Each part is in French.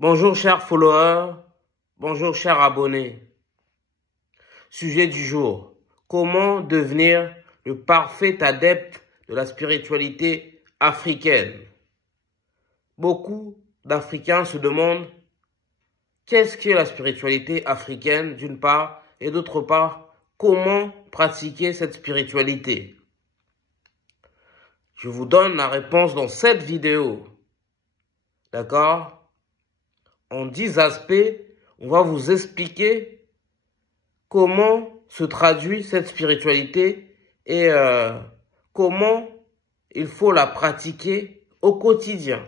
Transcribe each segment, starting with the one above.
Bonjour chers followers, bonjour chers abonnés. Sujet du jour, comment devenir le parfait adepte de la spiritualité africaine? Beaucoup d'Africains se demandent qu'est-ce qu'est la spiritualité africaine d'une part et d'autre part, comment pratiquer cette spiritualité? Je vous donne la réponse dans cette vidéo. D'accord? En 10 aspects, on va vous expliquer comment se traduit cette spiritualité et comment il faut la pratiquer au quotidien.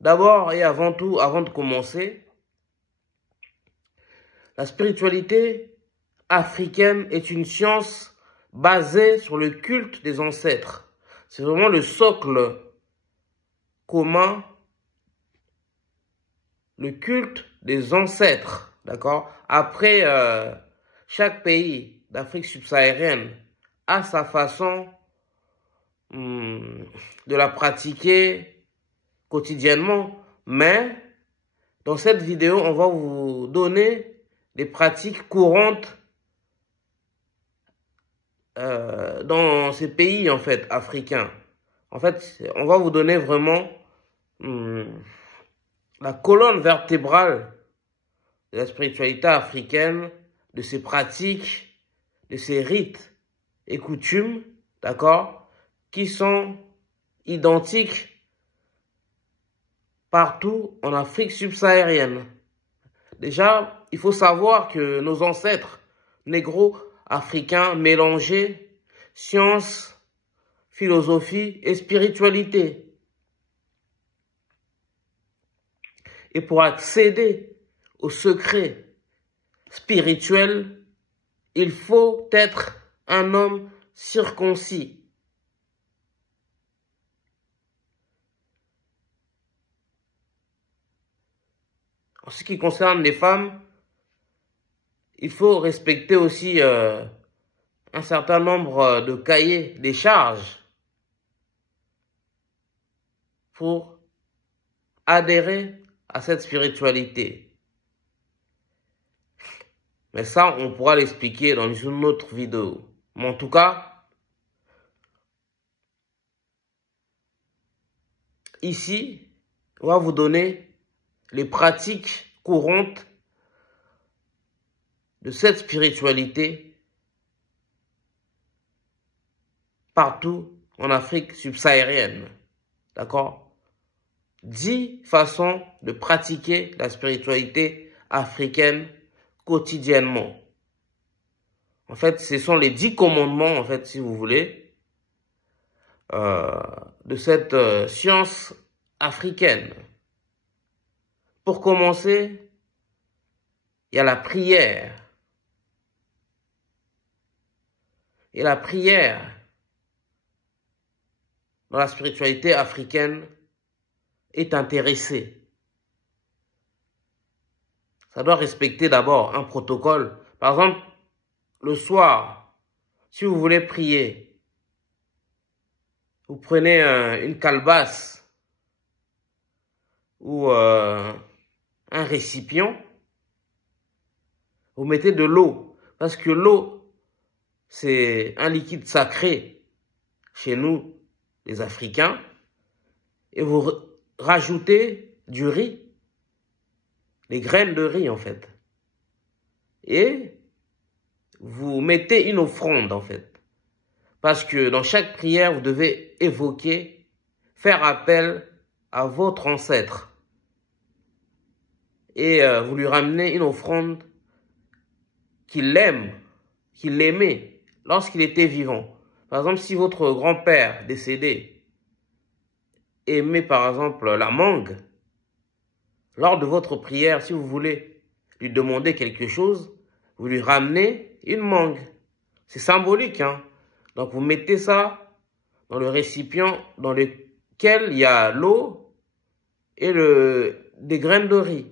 D'abord et avant tout, avant de commencer, la spiritualité africaine est une science basée sur le culte des ancêtres. C'est vraiment le socle commun, le culte des ancêtres, d'accord? Après, chaque pays d'Afrique subsaharienne a sa façon de la pratiquer quotidiennement, mais dans cette vidéo, on va vous donner des pratiques courantes dans ces pays en fait africains. En fait, on va vous donner vraiment la colonne vertébrale de la spiritualité africaine, de ses pratiques, de ses rites et coutumes, d'accord, qui sont identiques partout en Afrique subsaharienne. Déjà, il faut savoir que nos ancêtres négro-africains mélangeaient science, philosophie et spiritualité. Et pour accéder au secret spirituel, il faut être un homme circoncis. En ce qui concerne les femmes, il faut respecter aussi un certain nombre de cahiers des charges pour adhérer à cette spiritualité. Mais ça, on pourra l'expliquer dans une autre vidéo. Mais en tout cas, ici, on va vous donner les pratiques courantes de cette spiritualité partout en Afrique subsaharienne. D'accord? 10 façons de pratiquer la spiritualité africaine quotidiennement. En fait, ce sont les 10 commandements, en fait, si vous voulez, de cette science africaine. Pour commencer, il y a la prière. Et la prière, dans la spiritualité africaine, est intéressée. Ça doit respecter d'abord un protocole. Par exemple, le soir, si vous voulez prier, vous prenez une calebasse ou un récipient, vous mettez de l'eau. Parce que l'eau, c'est un liquide sacré chez nous, les Africains. Et vous rajoutez du riz, les graines de riz en fait. Et vous mettez une offrande en fait. Parce que dans chaque prière, vous devez évoquer, faire appel à votre ancêtre. Et vous lui ramenez une offrande qu'il aime, qu'il aimait lorsqu'il était vivant. Par exemple, si votre grand-père décédé aimait par exemple la mangue, lors de votre prière, si vous voulez lui demander quelque chose, vous lui ramenez une mangue. C'est symbolique, hein? Donc vous mettez ça dans le récipient dans lequel il y a l'eau et des graines de riz.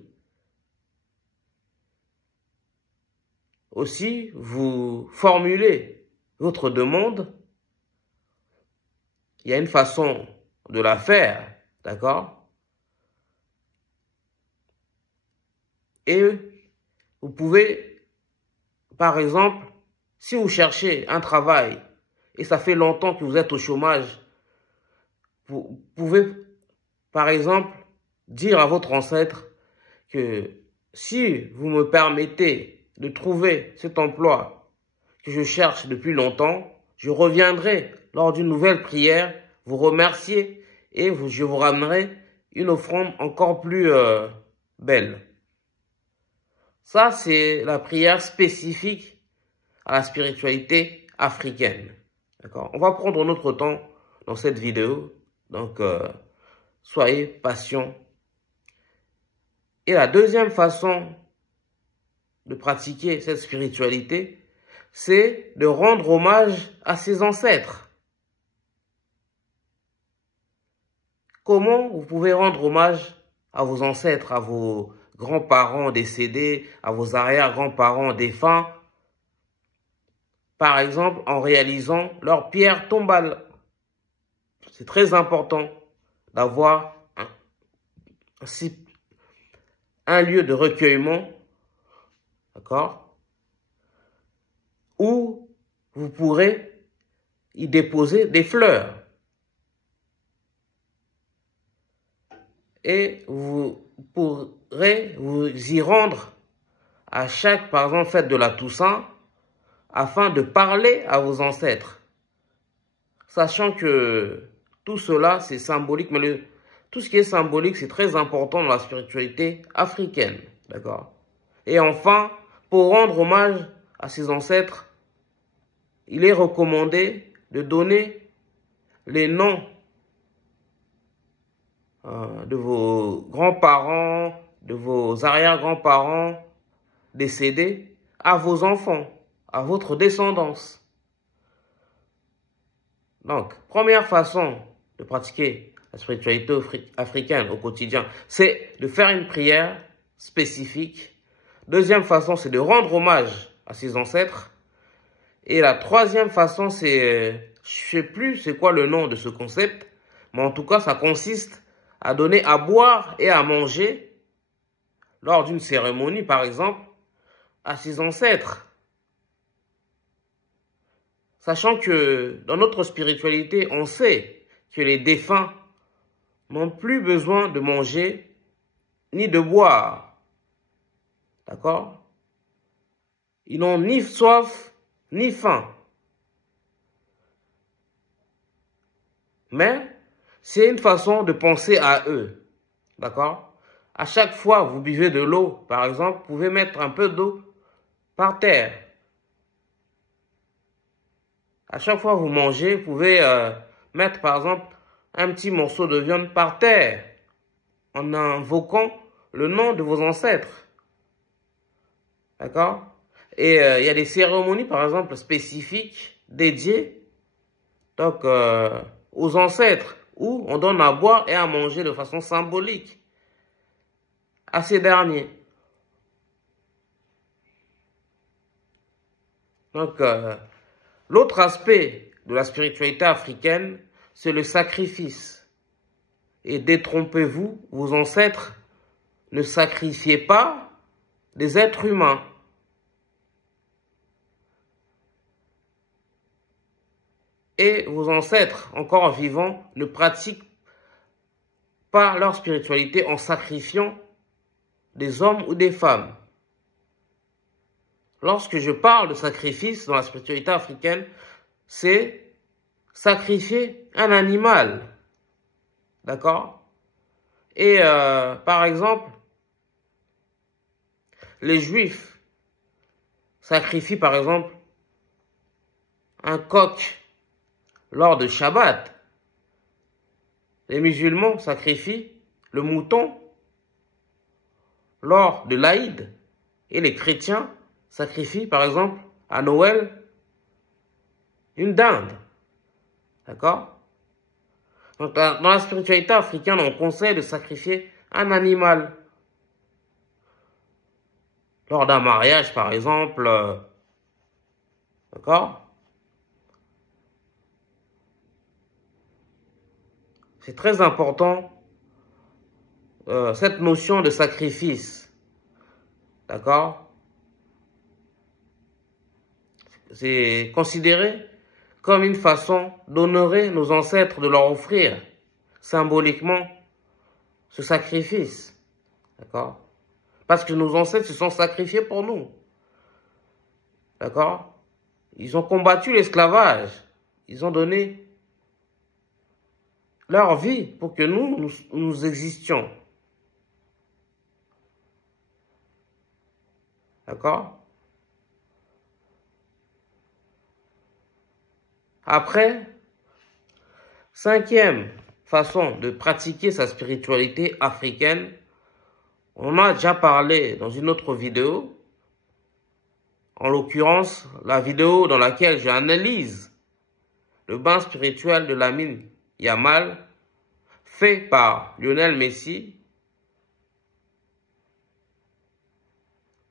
Aussi, vous formulez votre demande. Il y a une façon de la faire, d'accord? Et vous pouvez, par exemple, si vous cherchez un travail et ça fait longtemps que vous êtes au chômage, vous pouvez, par exemple, dire à votre ancêtre que si vous me permettez de trouver cet emploi que je cherche depuis longtemps, je reviendrai lors d'une nouvelle prière vous remercier et je vous ramènerai une offrande encore plus belle. Ça, c'est la prière spécifique à la spiritualité africaine. D'accord? On va prendre notre temps dans cette vidéo. Donc, soyez patients. Et la deuxième façon de pratiquer cette spiritualité, c'est de rendre hommage à ses ancêtres. Comment vous pouvez rendre hommage à vos ancêtres, à vos grands-parents décédés, à vos arrière-grands-parents défunts? Par exemple, en réalisant leur pierre tombale. C'est très important d'avoir un lieu de recueillement, d'accord, où vous pourrez y déposer des fleurs. Et vous pourrez vous y rendre à chaque, par exemple, fête de la Toussaint, afin de parler à vos ancêtres. Sachant que tout cela, c'est symbolique, mais tout ce qui est symbolique, c'est très important dans la spiritualité africaine, d'accord? Et enfin, pour rendre hommage à ses ancêtres, il est recommandé de donner les noms de vos grands-parents, de vos arrière-grands-parents décédés à vos enfants, à votre descendance. Donc, première façon de pratiquer la spiritualité africaine au quotidien, c'est de faire une prière spécifique. Deuxième façon, c'est de rendre hommage à ses ancêtres. Et la troisième façon, c'est, je sais plus c'est quoi le nom de ce concept, mais en tout cas, ça consiste à donner à boire et à manger lors d'une cérémonie, par exemple, à ses ancêtres. Sachant que dans notre spiritualité, on sait que les défunts n'ont plus besoin de manger ni de boire. D'accord? Ils n'ont ni soif ni faim. Mais c'est une façon de penser à eux. D'accord? À chaque fois que vous buvez de l'eau, par exemple, vous pouvez mettre un peu d'eau par terre. À chaque fois que vous mangez, vous pouvez mettre, par exemple, un petit morceau de viande par terre en invoquant le nom de vos ancêtres. D'accord? Et il y a des cérémonies, par exemple, spécifiques, dédiées donc, aux ancêtres, où on donne à boire et à manger de façon symbolique à ces derniers. Donc, l'autre aspect de la spiritualité africaine, c'est le sacrifice. Et détrompez-vous, vos ancêtres ne sacrifiaient pas des êtres humains. Et vos ancêtres, encore vivants, ne pratiquent pas leur spiritualité en sacrifiant des hommes ou des femmes. Lorsque je parle de sacrifice dans la spiritualité africaine, c'est sacrifier un animal. D'accord? Et par exemple, les Juifs sacrifient par exemple un coq lors de Shabbat. Les musulmans sacrifient le mouton lors de l'Aïd. Et les chrétiens sacrifient par exemple à Noël une dinde. D'accord? Donc, dans la spiritualité africaine, on conseille de sacrifier un animal. Lors d'un mariage, par exemple. D'accord? C'est très important, cette notion de sacrifice. d'accord? C'est considéré comme une façon d'honorer nos ancêtres, de leur offrir symboliquement ce sacrifice, d'accord? Parce que nos ancêtres se sont sacrifiés pour nous, d'accord? Ils ont combattu l'esclavage, ils ont donné leur vie pour que nous existions, d'accord? Après, cinquième façon de pratiquer sa spiritualité africaine, on a déjà parlé dans une autre vidéo, en l'occurrence la vidéo dans laquelle j'analyse le bain spirituel de Lamine Yamal, fait par Lionel Messi,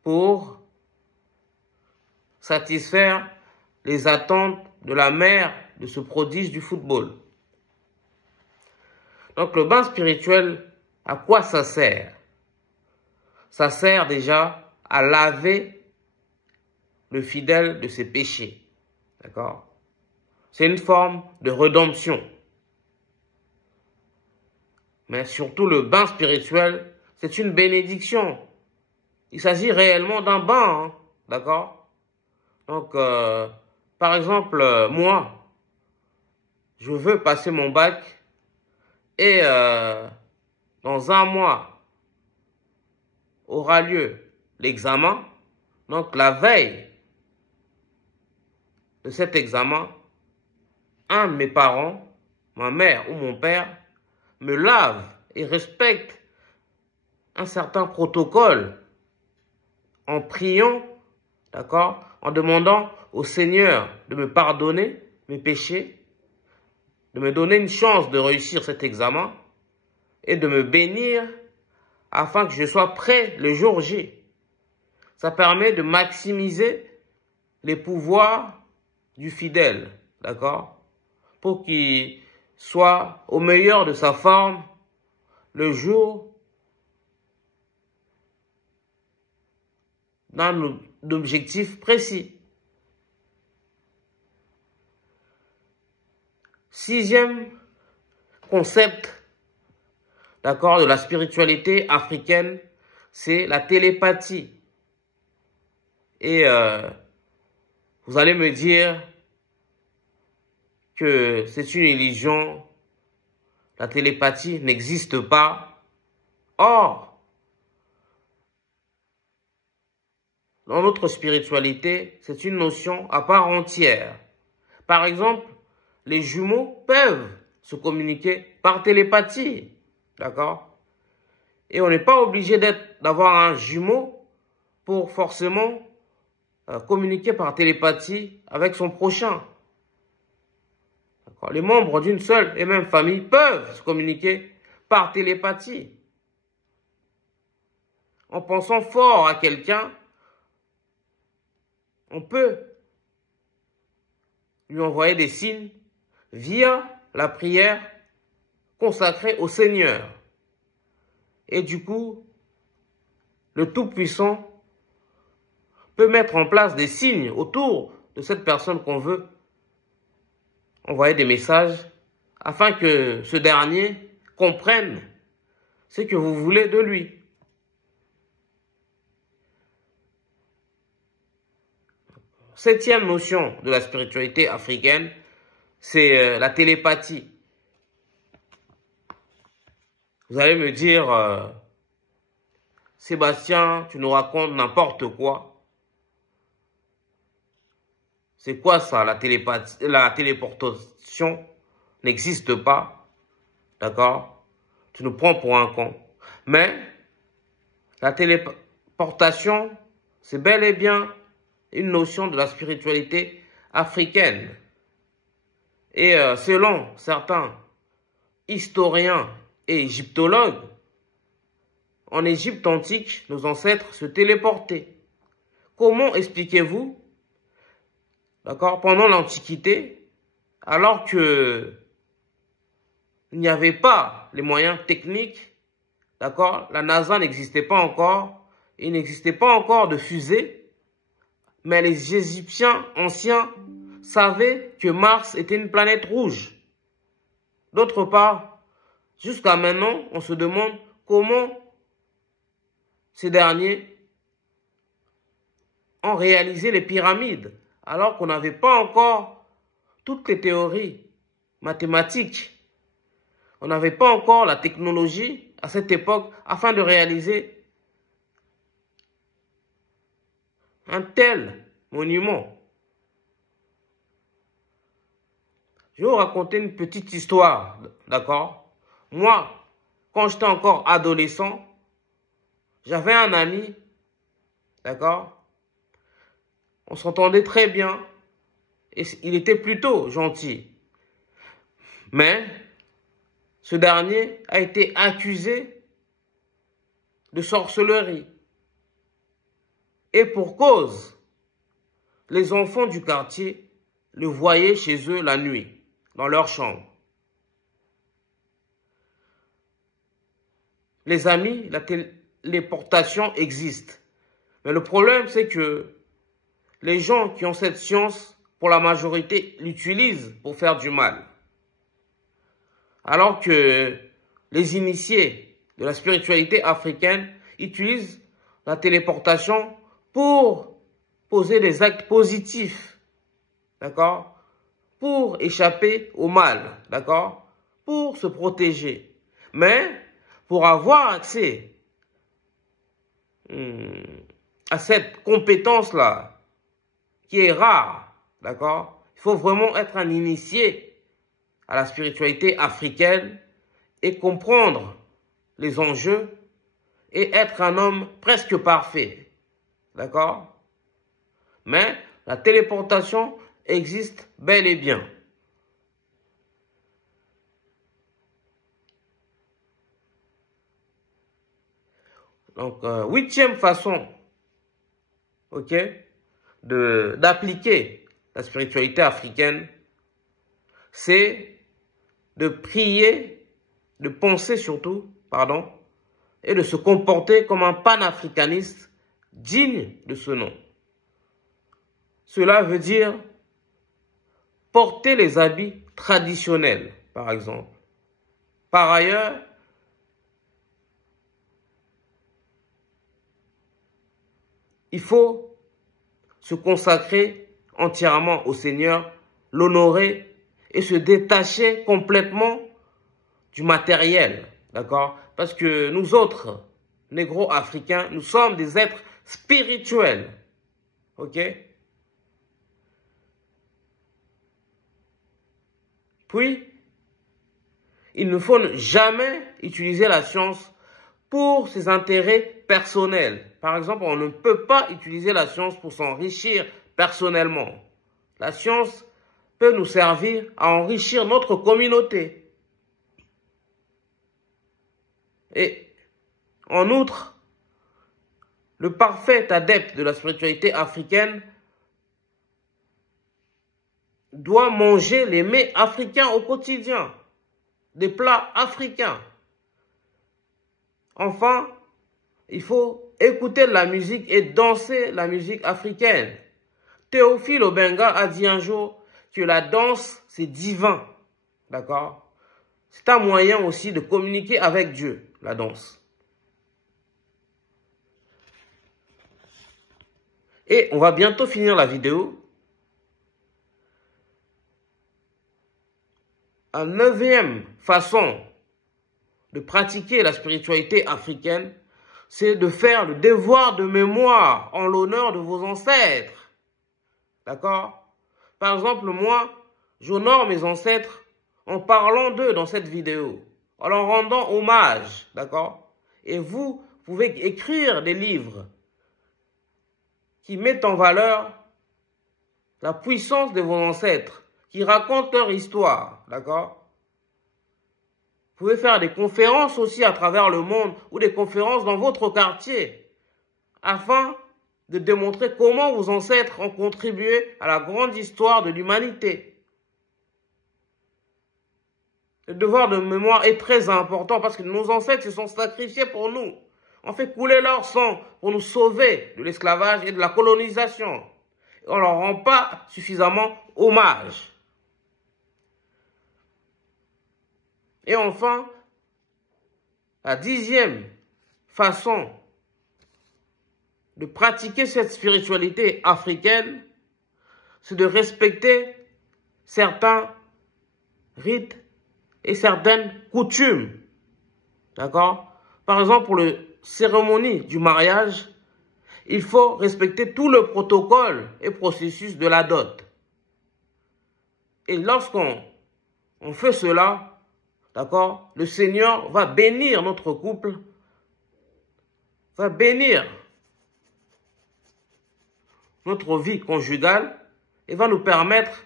pour satisfaire les attentes de la mère de ce prodige du football. Donc le bain spirituel, à quoi ça sert? Ça sert déjà à laver le fidèle de ses péchés. D'accord? C'est une forme de rédemption. Mais surtout le bain spirituel, c'est une bénédiction. Il s'agit réellement d'un bain, hein, d'accord? Donc, par exemple, moi, je veux passer mon bac et dans un mois aura lieu l'examen. Donc, la veille de cet examen, un de mes parents, ma mère ou mon père, me lave et respecte un certain protocole en priant, d'accord, en demandant au Seigneur de me pardonner mes péchés, de me donner une chance de réussir cet examen et de me bénir afin que je sois prêt le jour J. Ça permet de maximiser les pouvoirs du fidèle, d'accord, pour qu'il soit au meilleur de sa forme le jour d'un objectif précis. Sixième concept, d'accord, de la spiritualité africaine, c'est la télépathie. Et vous allez me dire que c'est une illusion, la télépathie n'existe pas. Or, dans notre spiritualité, c'est une notion à part entière. Par exemple, les jumeaux peuvent se communiquer par télépathie, d'accord? Et on n'est pas obligé d'avoir un jumeau pour forcément communiquer par télépathie avec son prochain. Les membres d'une seule et même famille peuvent se communiquer par télépathie. En pensant fort à quelqu'un, on peut lui envoyer des signes via la prière consacrée au Seigneur. Et du coup, le Tout-Puissant peut mettre en place des signes autour de cette personne qu'on veut envoyer des messages afin que ce dernier comprenne ce que vous voulez de lui. Septième notion de la spiritualité africaine, c'est la télépathie. Vous allez me dire, Sébastien, tu nous racontes n'importe quoi. C'est quoi ça, la télépathie? La téléportation n'existe pas, d'accord? Tu nous prends pour un con. Mais la téléportation, c'est bel et bien une notion de la spiritualité africaine. Et selon certains historiens et égyptologues, en Égypte antique, nos ancêtres se téléportaient. Comment expliquez-vous, d'accord, pendant l'Antiquité, alors que il n'y avait pas les moyens techniques, d'accord, la NASA n'existait pas encore, il n'existait pas encore de fusée, mais les Égyptiens anciens savaient que Mars était une planète rouge. D'autre part, jusqu'à maintenant, on se demande comment ces derniers ont réalisé les pyramides, alors qu'on n'avait pas encore toutes les théories mathématiques. On n'avait pas encore la technologie à cette époque afin de réaliser un tel monument. Je vais vous raconter une petite histoire, d'accord? Moi, quand j'étais encore adolescent, j'avais un ami, d'accord? On s'entendait très bien et il était plutôt gentil. Mais ce dernier a été accusé de sorcellerie. Et pour cause, les enfants du quartier le voyaient chez eux la nuit, dans leur chambre. Les amis, la téléportation existe. Mais le problème, c'est que les gens qui ont cette science, pour la majorité, l'utilisent pour faire du mal. Alors que les initiés de la spiritualité africaine utilisent la téléportation pour poser des actes positifs, d'accord? Pour échapper au mal, d'accord? Pour se protéger. Mais pour avoir accès à cette compétence-là, qui est rare, d'accord? Il faut vraiment être un initié à la spiritualité africaine et comprendre les enjeux et être un homme presque parfait, d'accord? Mais la téléportation existe bel et bien. Donc, huitième façon, ok, d'appliquer la spiritualité africaine, c'est de prier, de penser surtout, pardon, et de se comporter comme un panafricaniste digne de ce nom. Cela veut dire porter les habits traditionnels, par exemple. Par ailleurs, il faut se consacrer entièrement au Seigneur, l'honorer et se détacher complètement du matériel, d'accord? Parce que nous autres, négro-africains, nous sommes des êtres spirituels, ok? Puis, il ne faut jamais utiliser la science pour ses intérêts personnels. Par exemple, on ne peut pas utiliser la science pour s'enrichir personnellement. La science peut nous servir à enrichir notre communauté. Et en outre, le parfait adepte de la spiritualité africaine doit manger les mets africains au quotidien, des plats africains. Enfin, il faut écouter la musique et danser la musique africaine. Théophile Obenga a dit un jour que la danse, c'est divin. D'accord? C'est un moyen aussi de communiquer avec Dieu, la danse. Et on va bientôt finir la vidéo. Une neuvième façon de pratiquer la spiritualité africaine, c'est de faire le devoir de mémoire en l'honneur de vos ancêtres. D'accord? Par exemple, moi, j'honore mes ancêtres en parlant d'eux dans cette vidéo, en leur rendant hommage. D'accord? Et vous pouvez écrire des livres qui mettent en valeur la puissance de vos ancêtres, qui racontent leur histoire. D'accord? Vous pouvez faire des conférences aussi à travers le monde ou des conférences dans votre quartier afin de démontrer comment vos ancêtres ont contribué à la grande histoire de l'humanité. Le devoir de mémoire est très important parce que nos ancêtres se sont sacrifiés pour nous. On fait couler leur sang pour nous sauver de l'esclavage et de la colonisation. On ne leur rend pas suffisamment hommage. Et enfin, la 10e façon de pratiquer cette spiritualité africaine, c'est de respecter certains rites et certaines coutumes. D'accord? Par exemple, pour la cérémonie du mariage, il faut respecter tout le protocole et processus de la dot. Et lorsqu'on fait cela, d'accord, le Seigneur va bénir notre couple, va bénir notre vie conjugale et va nous permettre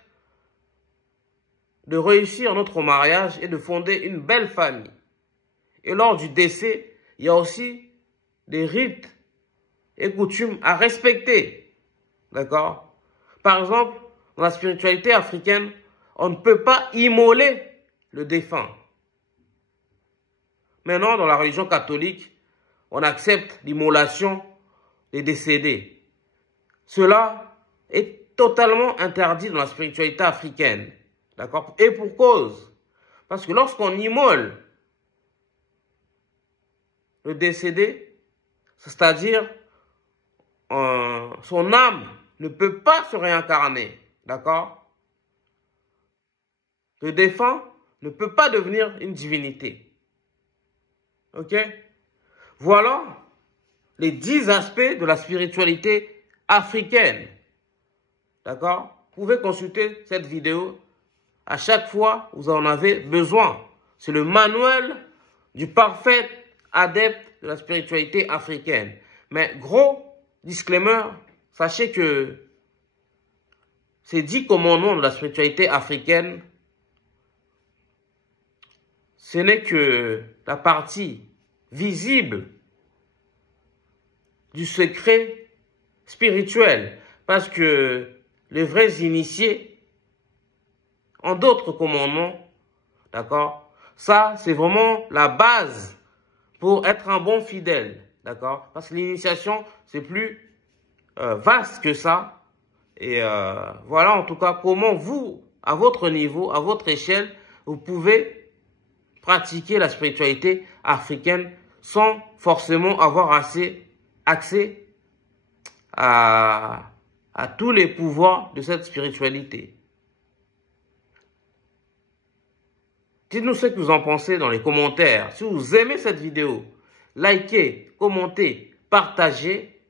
de réussir notre mariage et de fonder une belle famille. Et lors du décès, il y a aussi des rites et coutumes à respecter. D'accord? Par exemple, dans la spiritualité africaine, on ne peut pas immoler le défunt. Maintenant, dans la religion catholique, on accepte l'immolation des décédés. Cela est totalement interdit dans la spiritualité africaine. D'accord? Et pour cause. Parce que lorsqu'on immole le décédé, c'est-à-dire son âme ne peut pas se réincarner. D'accord? Le défunt ne peut pas devenir une divinité. Ok? Voilà les 10 aspects de la spiritualité africaine. D'accord? Vous pouvez consulter cette vidéo à chaque fois que vous en avez besoin. C'est le manuel du parfait adepte de la spiritualité africaine. Mais gros disclaimer, sachez que ces 10 commandements de la spiritualité africaine, ce n'est que la partie visible du secret spirituel. Parce que les vrais initiés en d'autres commandements, d'accord, ça c'est vraiment la base pour être un bon fidèle, d'accord, parce que l'initiation c'est plus vaste que ça. Et voilà en tout cas comment vous, à votre niveau, à votre échelle, vous pouvez pratiquer la spiritualité africaine sans forcément avoir accès à tous les pouvoirs de cette spiritualité. Dites-nous ce que vous en pensez dans les commentaires. Si vous aimez cette vidéo, likez, commentez, partagez.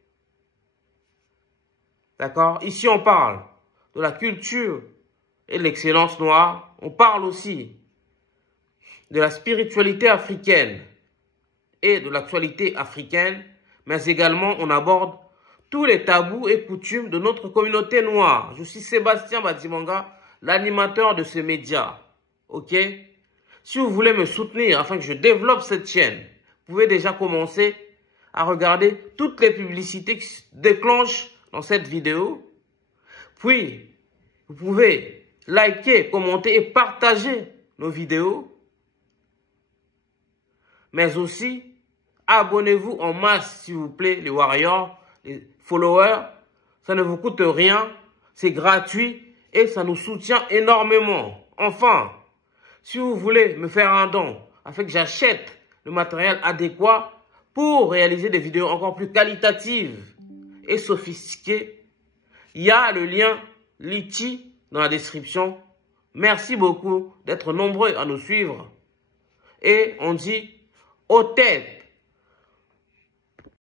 D'accord? Ici, on parle de la culture et de l'excellence noire. On parle aussi de la spiritualité africaine et de l'actualité africaine. Mais également, on aborde tous les tabous et coutumes de notre communauté noire. Je suis Sébastien Badimanga, l'animateur de ce média. Ok? Si vous voulez me soutenir afin que je développe cette chaîne, vous pouvez déjà commencer à regarder toutes les publicités qui se déclenchent dans cette vidéo. Puis, vous pouvez liker, commenter et partager nos vidéos. Mais aussi, abonnez-vous en masse, s'il vous plaît, les warriors, les followers. Ça ne vous coûte rien, c'est gratuit et ça nous soutient énormément. Enfin, si vous voulez me faire un don afin que j'achète le matériel adéquat pour réaliser des vidéos encore plus qualitatives et sophistiquées, il y a le lien Litchi dans la description. Merci beaucoup d'être nombreux à nous suivre. Et on dit au tête